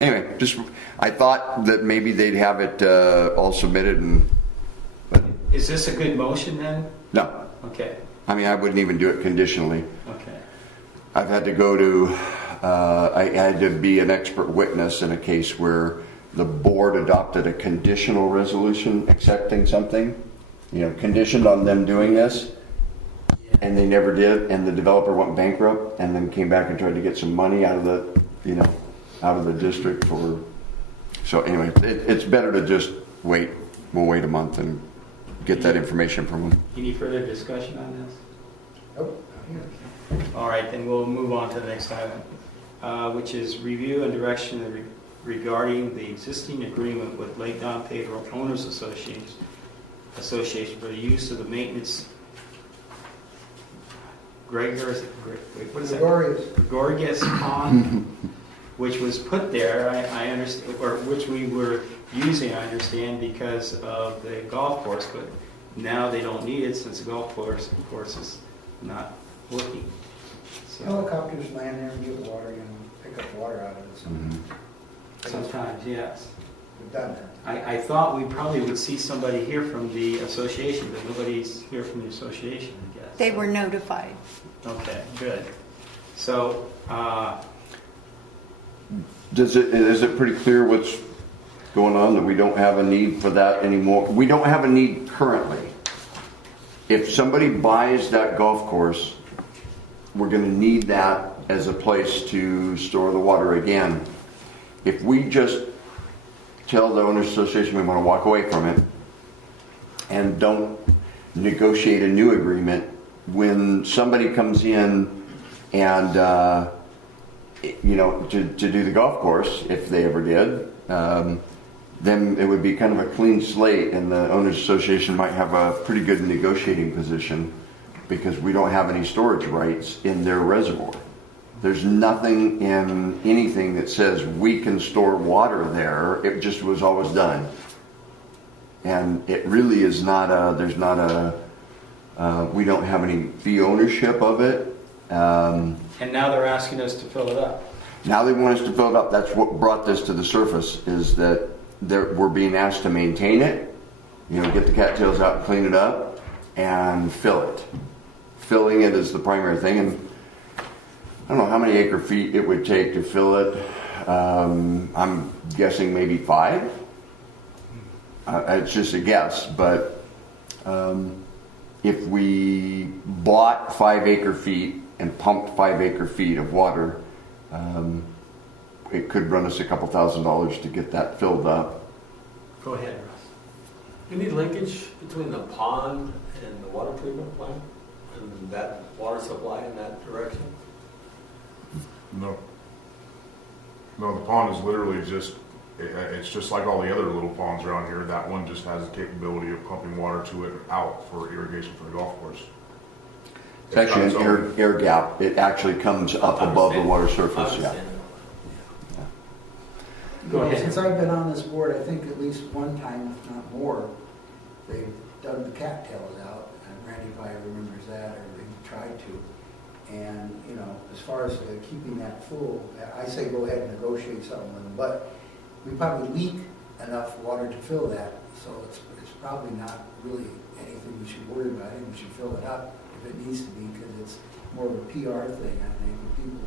Anyway, just, I thought that maybe they'd have it all submitted and, but Is this a good motion then? no. Okay, I mean, I wouldn't even do it conditionally. okay. I've had to go to, I had to be an expert witness in a case where the board adopted a conditional resolution accepting something, you know, conditioned on them doing this, and they never did, and the developer went bankrupt and then came back and tried to get some money out of the, you know, out of the district for, so anyway, it's better to just wait. We'll wait a month and get that information from them. Any further discussion on this? Nope. All right, then we'll move on to the next item, which is review and direction regarding the existing agreement with Lake Don Pedro Owners Association for the use of the maintenance Gregorius Pond, which was put there, I understand, or which we were using, I understand, because of the golf course, but now they don't need it since the golf course, of course, is not working. So, Helicopters land there and get water, you know, pick up water out of it. sometimes, yes. We've done that. I thought we probably would see somebody here from the association, but nobody's here from the association, I guess. They were notified. Okay, good. So, Is it pretty clear what's going on, that we don't have a need for that anymore? We don't have a need currently. If somebody buys that golf course, we're going to need that as a place to store the water again. If we just tell the owners association we want to walk away from it and don't negotiate a new agreement, when somebody comes in and you know, to do the golf course, if they ever did, then it would be kind of a clean slate, and the owners association might have a pretty good negotiating position because we don't have any storage rights in their reservoir. There's nothing in anything that says we can store water there. It just was always done. And it really is not a, there's not a, we don't have any fee ownership of it. and now they're asking us to fill it up. Now they want us to fill it up. That's what brought this to the surface, is that we're being asked to maintain it, you know, get the cattails out and clean it up and fill it. Filling it is the primary thing, and I don't know how many acre feet it would take to fill it. I'm guessing maybe 5. It's just a guess, but if we bought 5 acre feet and pumped 5 acre feet of water, it could run us a couple $1,000s to get that filled up. Go ahead, Russ. You need linkage between the pond and the water treatment plant and that water supply in that direction? No. No, the pond is literally just, it's just like all the other little ponds around here. That one just has the capability of pumping water to it out for irrigation for the golf course. It's actually an air gap. It actually comes up above the water surface, yeah. Go ahead. Since I've been on this board, I think at least one time, if not more, they've dug the cattails out. And Randy probably remembers that, or they tried to. And, you know, as far as keeping that full, I say go ahead and negotiate something with them. But we probably leak enough water to fill that, so it's probably not really anything we should worry about. I think we should fill it up if it needs to be, because it's more of a PR thing, I think. When people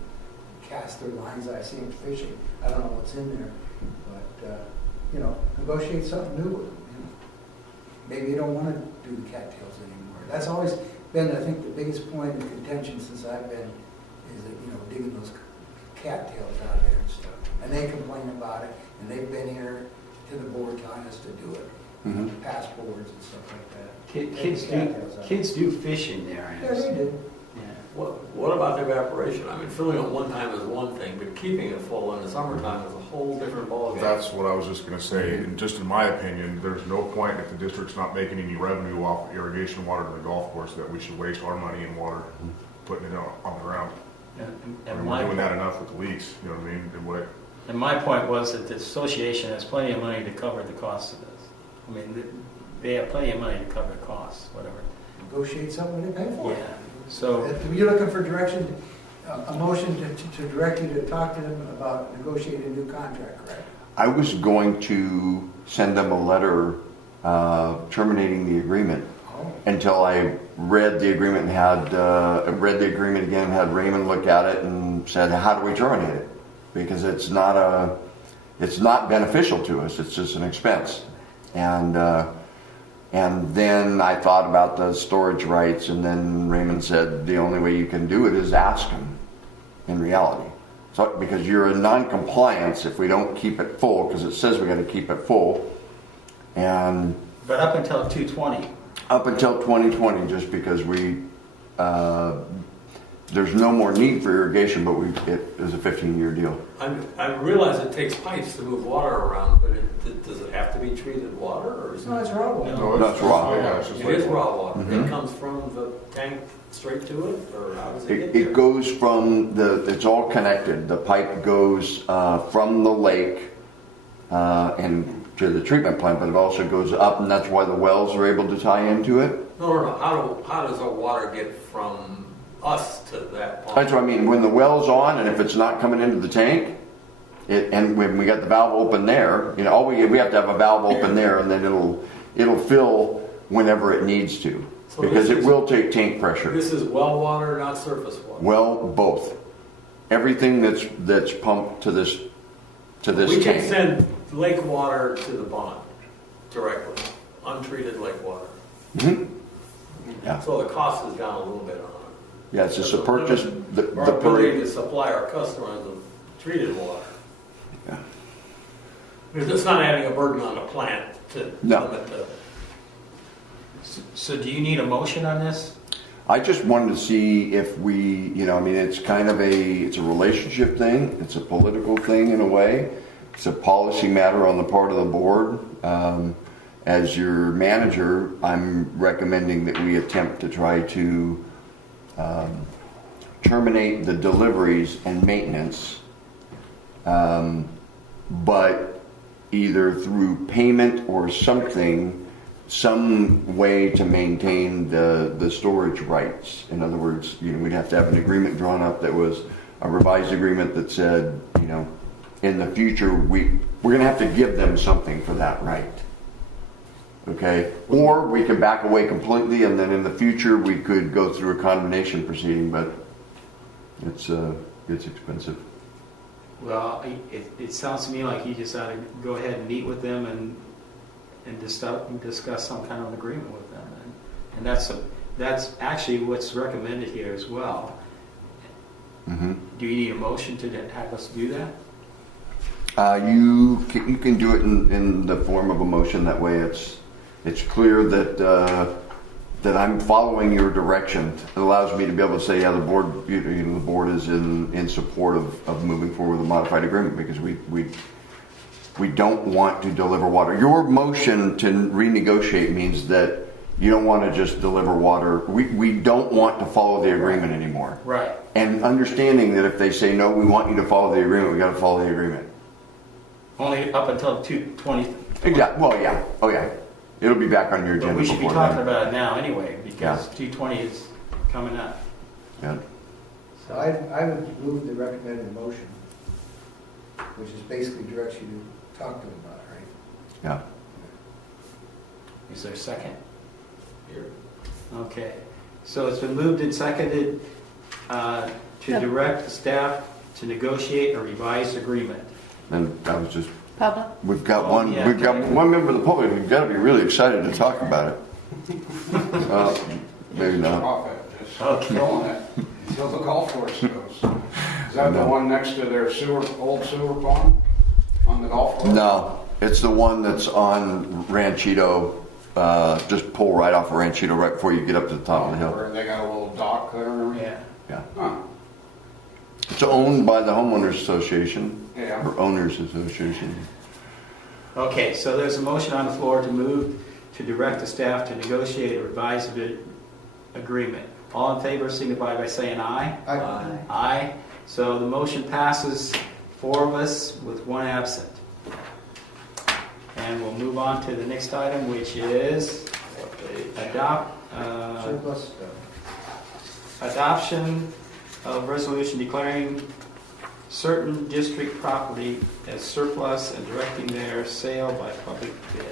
cast their lines, I see them fishing. I don't know what's in there, but you know, negotiate something new with them. You know. Maybe you don't want to do the cattails anymore. That's always been, I think, the biggest point of contention since I've been, is that, you know, digging those cattails out of there and stuff. And they complain about it, and they've been here to the board telling us to do it. Past boards and stuff like that. Kids do fish in there. I Yeah, they understand. did. Yeah. What about the evaporation? I mean, filling it one time is one thing, but keeping it full in the summertime is a whole different ballgame. That's what I was just going to say. And just in my opinion, there's no point if the district's not making any revenue off of irrigation water to the golf course that we should waste our money in water putting it on the ground. I And mean, we're doing that enough with the leaks, you know what I mean? And my point was that the association has plenty of money to cover the cost of this. I mean, they have plenty of money to cover the costs, whatever. Negotiate something they pay for. Yeah. So If you're looking for direction, A motion to direct you to talk to them about negotiating a new contract, correct? I was going to send them a letter terminating the agreement Oh. until I read the agreement and read the agreement again, had Raymond look at it and said, how do we terminate it? Because it's not beneficial to us, it's just an expense. And then I thought about the storage rights, and then Raymond said, the only way you can do it is ask them, in reality. So, because you're in non-compliance if we don't keep it full, because it says we gotta keep it full. And But up until 220. up until 2020, just because there's no more need for irrigation, but it is a 15-year deal. I realize it takes pipes to move water around, but does it have to be treated water, or is it? No, it's raw water. No, That's raw. Yeah, it's just It like is raw water. Mhm. It comes from the tank straight to it, or how does it get there? It goes from it's all connected. The pipe goes from the lake and to the treatment plant, but it also goes up, and that's why the wells are able to tie into it. No. How does the water get from us to that pond? That's what I mean. When the well's on, and if it's not coming into the tank, and when we got the valve open there, all we have to have a valve open there, and then it'll fill whenever it needs to, So because this it is- will take tank pressure. This is well water, not surface water. Well, both. Everything that's pumped to this We can tank. send lake water to the pond directly, untreated lake water. Mhm. Yeah. So the cost is down a little bit on it. Yeah, it's just a purchase. Our ability to supply our customers of treated water. Yeah. Because it's not adding a burden on the plant to No. limit the. So do you need a motion on this? I just wanted to see if we, it's kind of it's a relationship thing. It's a political thing in a way. It's a policy matter on the part of the board. As your manager, I'm recommending that we attempt to try to terminate the deliveries and maintenance, but either through payment or some way to maintain the storage rights. In other words, we'd have to have an agreement drawn up that was a revised agreement that said, in the future, we're going to have to give them something for that right. Okay? Or we could back away completely, and then in the future, we could go through a condemnation proceeding, but it's expensive. Well, it sounds to me like you just ought to go ahead and meet with them and discuss some kind of an agreement with them. And that's actually what's recommended here as well. Mm-hmm. Do you need a motion to have us do that? You can do it in the form of a motion. That way it's clear that I'm following your direction. It allows me to be able to say, yeah, the board, the board is in support of moving forward with a modified agreement, because we don't want to deliver water. Your motion to renegotiate means that you don't want to just deliver water. We don't want to follow the agreement anymore. Right. And understanding that if they say, no, we want you to follow the agreement, we got to follow the agreement. Only up until 220. Exactly. Well, yeah. Oh, yeah. It'll be back on your agenda. But we should be before talking then. about it now anyway, because Yeah. 220 is coming up. Yeah. So I would move the recommended motion, which is basically directs you to talk to them about it, right? Yeah. Is there a second? Here. Okay. So it's been moved and seconded to Yep. direct the staff to negotiate a revised agreement. And I was just, Public? we've got Oh, yeah. we've got one member of the public. We've got to be really excited to talk about it. Maybe not. Okay. Killing it, until the golf course goes. Is that the one next to their old sewer pond on the golf course? No, it's the one that's on Ranchito. Just pull right off of Ranchito right before you get up to the top of the hill. Where they got a little dock there and everything? Yeah. Yeah. Huh, It's owned by the homeowners association yeah. or owners association. Okay, so there's a motion on the floor to move to direct the staff to negotiate a revised agreement. All in favor signify by saying aye. Aye. Aye. So the motion passes, 4 of us with 1 absent. And we'll move on to the next item, which is Surplus stuff. adoption of resolution declaring certain district property as surplus and directing their sale by public bid.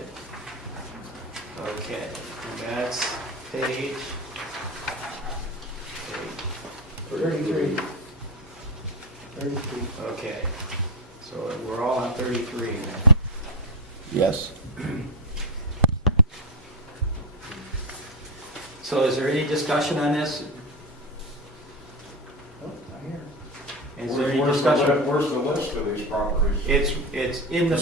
Okay, and that's page 33. 33. Okay, so we're all on 33 now. Yes. So is there any discussion on this? Oh, not here. Is there any Where's discussion? where's the list of these properties? It's in the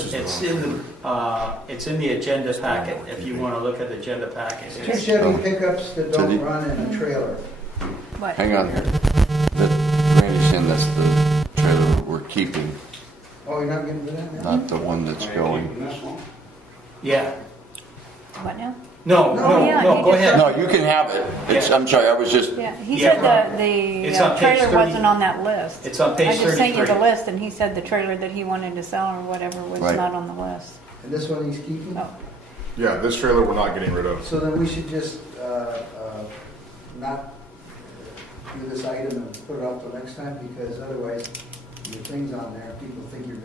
agenda packet, if you want to look at the agenda packet. Two It's- Chevy pickups that So don't the- run in a trailer. What? Hang on here. Randy's saying that's the trailer we're keeping, Oh, you're not getting to that now? not the one that's Are you going. keeping this one? Yeah, What now? no, No, yeah, no, he go just- ahead. No, you can have it. It's, I'm sorry, I was just, Yeah, he Yeah. said the It's on page trailer 30. wasn't on that list. It's on I page just sent you 33. the list, and he said the trailer that he wanted to sell or whatever was Right. not on the list. And this one he's keeping? Oh, Yeah, this trailer we're not getting rid of. So then we should just not do this item and put it off till next time, because otherwise your thing's on there, people think you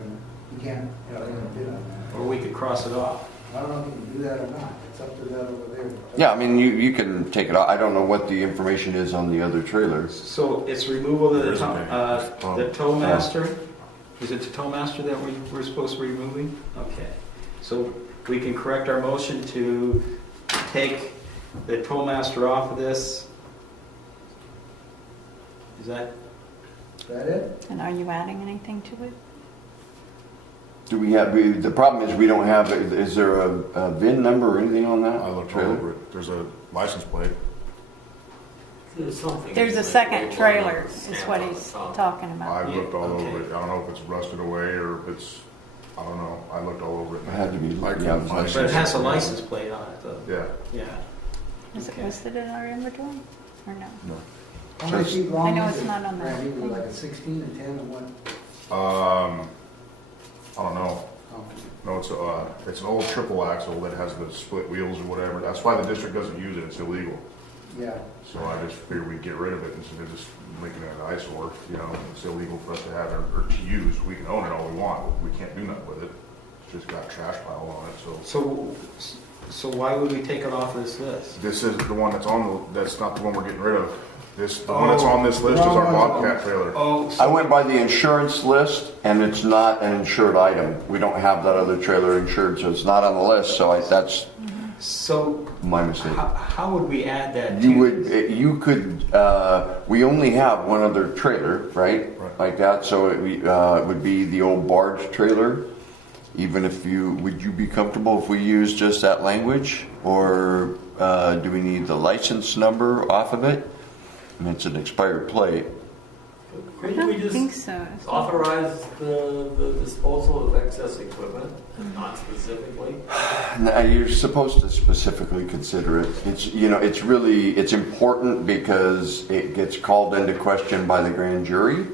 can't, you're gonna bid on that. Or we could cross it off. I don't know if you can do that or not, it's up to that over there. yeah, I mean, you can take it out. I don't know what the information is on the other trailers. So it's removal of There isn't any. the tow master? Is it the tow master that we're supposed to be removing? Okay, so we can correct our motion to take the tow master off of this. Is that, Is that it? and are you adding anything to it? Do we have, the problem is we don't have, is there a VIN number or anything on that I looked all trailer? over it. There's a license plate. There's something. There's a like second label trailer, on the is stamp what on he's the top. talking about. I Yeah, looked all okay. over it. I don't know if it's rusted away or if it's, I don't know. I looked all over it. It had to be, I yeah, couldn't find but it has a license plate on it though. Yeah. Yeah. Is it Okay. listed in our inventory or no? How many feet long I know is it's it? not on there. Randy, was it like a 16, a 10, and what? I don't know. Oh. No, it's an old triple axle that has the split wheels or whatever. That's why the district doesn't use it. It's illegal. Yeah, So I just figured we'd get rid of it instead of just making it an eyesore. You know, it's illegal for us to have it or to use. We can own it all we want, but we can't do nothing with it. It's just got a trash pile on it, so. So why would we take it off of this list? This is the one that's that's not the one we're getting rid of. The one that's on this list is Wrong our one. Bobcat trailer. Oh, I went by the insurance list, and it's not an insured item. We don't have that other trailer insured, so it's not on the list, so that's so my mistake. how would we add that You could, we only have one other trailer, right? Right. Like that, so it would be the old barge trailer. Even if would you be comfortable if we use just that language? Or do we need the license number off of it? And it's an expired plate. I Couldn't we don't think just so. authorize the disposal of excess equipment, and not specifically? Now, you're supposed to specifically consider it. It's, it's important because it gets called into question by the grand jury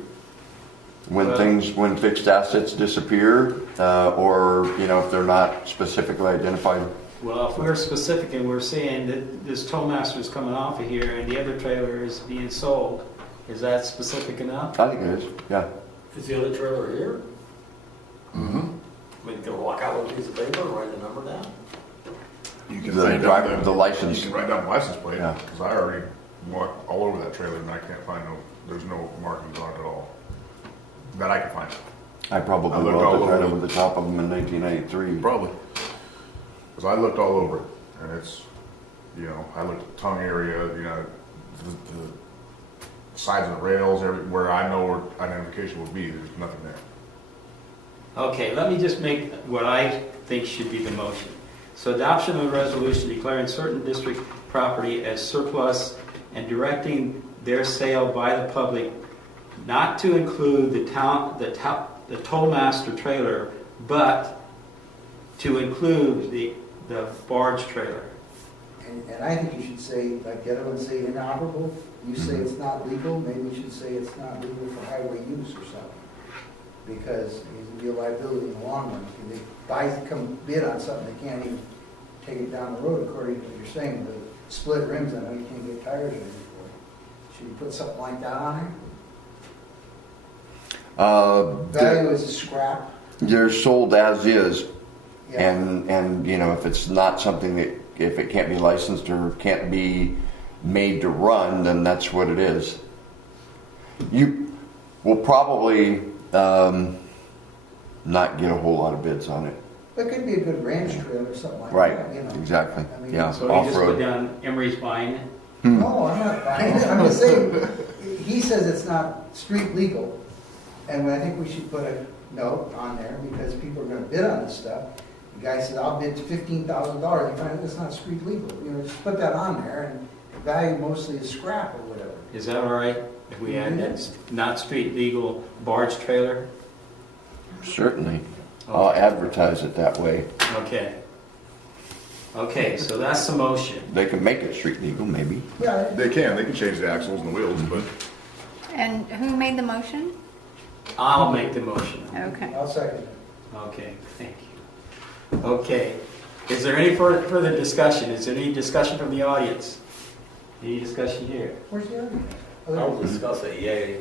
when fixed assets disappear, or, if they're not specifically identified. Well, if we're specific and we're saying that this tow master is coming off of here and the other trailer is being sold, is that specific enough? I think it is, yeah. Is the other trailer here? Mm-hmm. We can walk out with a piece of paper and write the number down? You can The write driver, down the license. You can write down the license plate, Yeah. because I already walked all over that trailer and I can't find there's no markings on it at all. That I can find. I probably I looked will all have right over over the top of them in 1993. Probably. Because I looked all over it, and it's, I looked at the tongue area, the sides of the rails, where I know where identification would be, there's nothing there. Okay, let me just make what I think should be the motion. So adoption of a resolution declaring certain district property as surplus and directing their sale by the public not to include the tow master trailer, but to include the barge trailer. and I think you should say, like the other one say inoperable, you say it's not legal, maybe you should say it's not legal for highway use or something. Because it'd be a liability in the long run. If they come bid on something, they can't even take it down the road according to what you're saying, the split rims, I know you can't get tires or anything for it. Should you put something like that on Value is scrap. They're sold as is, Yeah. and you know, if it's not something that, if it can't be licensed or can't be made to run, then that's what it is. You will probably not get a whole lot of bids on it. It could be a good ranch trail or something like Right, that, you know. exactly, I mean, yeah. So you just put Off-road. down Emery's buying it? No, I'm not buying it. I'm just saying, he says it's not street legal. And I think we should put a note on there because people are gonna bid on this stuff. The guy says, I'll bid $15,000. You find out it's not street legal. You know, just put that on there and the value mostly is scrap or whatever. Is that all right if we add that not street legal barge trailer? Certainly. I'll advertise it that way. Okay. Okay, so that's the motion. They can make it street legal, maybe. Yeah, They can change the axles and the wheels, but And who made the motion? I'll make the motion. Okay. I'll second it. Okay, thank you. Okay, is there any further discussion? Is there any discussion from the audience? Any discussion here? Where's the other guy? I will discuss it, yay.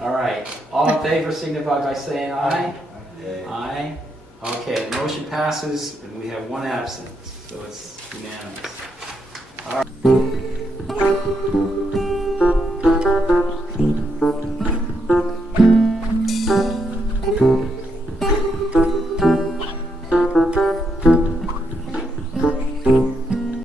All right, all in favor signify by saying aye. Yay. Aye. Okay, the motion passes and we have one absent, so it's unanimous. All right.